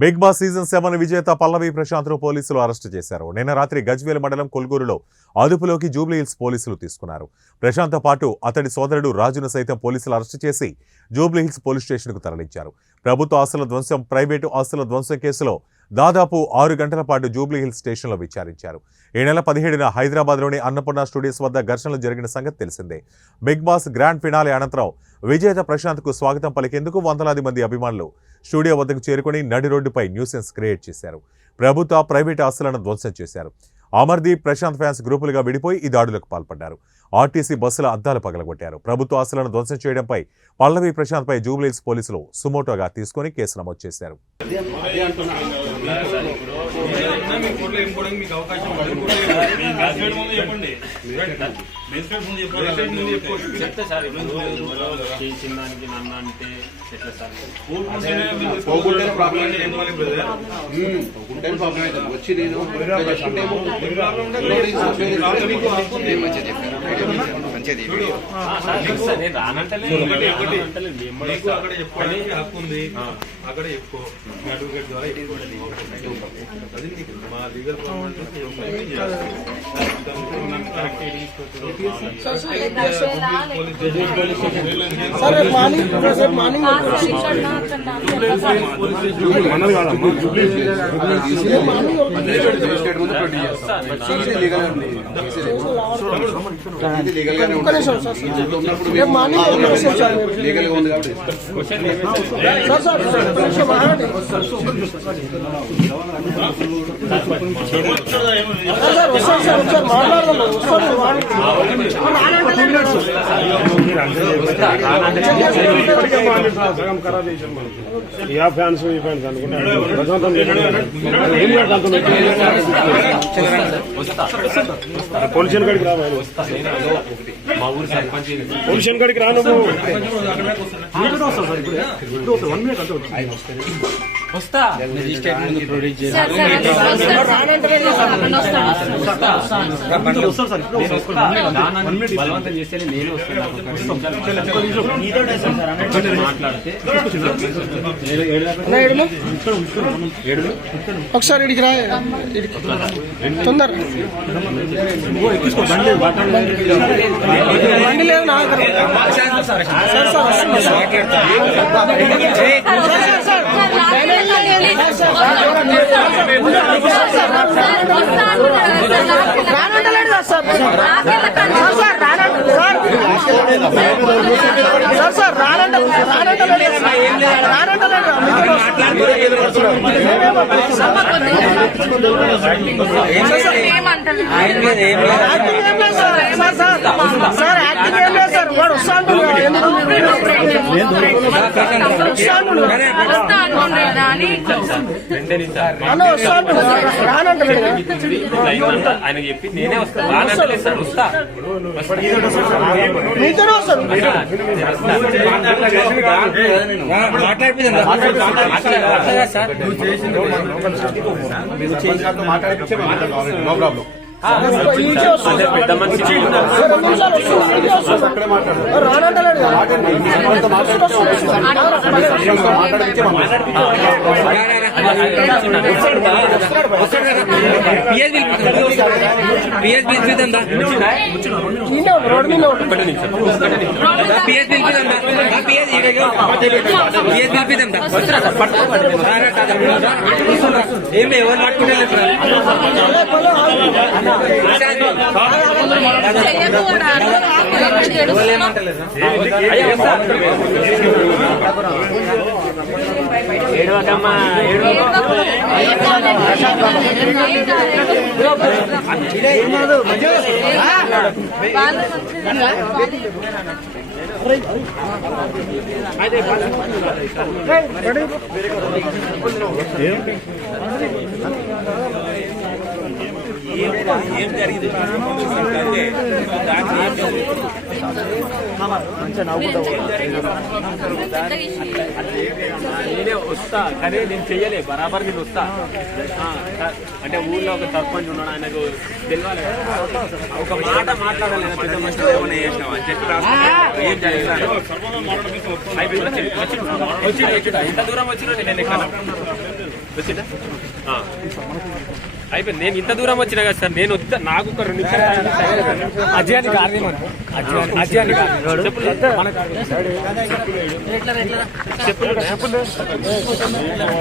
Big boss season 7 విజేత పల్లవి ప్రశాంత్ ను పోలీసులు అరెస్టు చేశారు. నిన్న రాత్రి గజ్వేల్ మండలం కొల్గూరులో అదుపులోకి జూబ్లీ హిల్స్ పోలీసులు తీసుకున్నారు. ప్రశాంత్తో పాటు అతడి సోదరుడు రాజును సైతం పోలీసులు అరెస్టు చేసి జూబ్లీ హిల్స్ పోలీస్ స్టేషన్కు తరలించారు. ప్రభుత్వ ఆస్తుల ధ్వంసం, ప్రైవేటు ఆస్తుల ధ్వంసం కేసులో దాదాపు 6 గంటల పాటు జూబ్లీ హిల్స్ స్టేషన్లో విచారించారు. ఈ నెల 17న హైదరాబాద్లోని అన్నపూర్ణ స్టూడియోస్ వద్ద ఘర్షణలు జరిగిన సంగతి తెలిసిందే. బిగ్ బాస్ గ్రాండ్ ఫినాలే అనంతరం విజేత ప్రశాంత్కు స్వాగతం పలికేందుకు వందలాది మంది అభిమానులు స్టూడియో వద్దకు చేరుకుని నడి రోడ్డుపై న్యూసెన్స్ క్రియేట్ చేశారు. ప్రభుత్వ, ప్రైవేట్ ఆస్తులను ధ్వంసం చేశారు. అమర్దీప్, ప్రశాంత్ ఫ్యాన్స్ గ్రూపులుగా విడిపోయి ఈ దాడులకు పాల్పడ్డారు. ఆర్టీసీ బస్సుల అద్దాలు పగలగొట్టారు. ప్రభుత్వ ఆస్తులను ధ్వంసం చేయడంపై పల్లవి ప్రశాంత్పై జూబ్లీ హిల్స్ పోలీసులు సుమోటోగా తీసుకుని కేసు నమోదు చేశారు. అక్కడ చెప్పుకో అడ్వకేట్ ద్వారా అది మా లీగల్ ఫ్యాన్స్ పొల్యూషన్ కాడికి రా, మా ఊరు సర్పంచ్ పొల్యూషన్ కాడికి రా. నువ్వు వస్తా బలవంతం చేస్తే నేను ఒకసారి ఇడికి రా, తొందర బండి లేదు నా ఆయన చెప్పి నేనే వస్తా పెద్ద మనిషి ఏం ఎవరు ఏడవకమ్మా ఏం జరిగింది నేనే వస్తా, కానీ నేను చెయ్యలే బరాబర్. నేను వస్తా అంటే ఊర్లో ఒక సర్పంచ్ ఉన్నాడు, ఆయనకు తెలియాలి, ఒక మాట మాట్లాడాలి. పెద్ద మనుషులు ఏమైనా చేసినావా చెప్పి ఏం జరిగింది ఎంత దూరం వచ్చినా నేను ఎక్కడ వచ్చిందా అయిపోయింది. నేను ఇంత దూరం వచ్చినా కదా సార్, నేను వస్తా, నాకు ఒక 2 నిమిషాలు అజయాన్ని చెప్పులు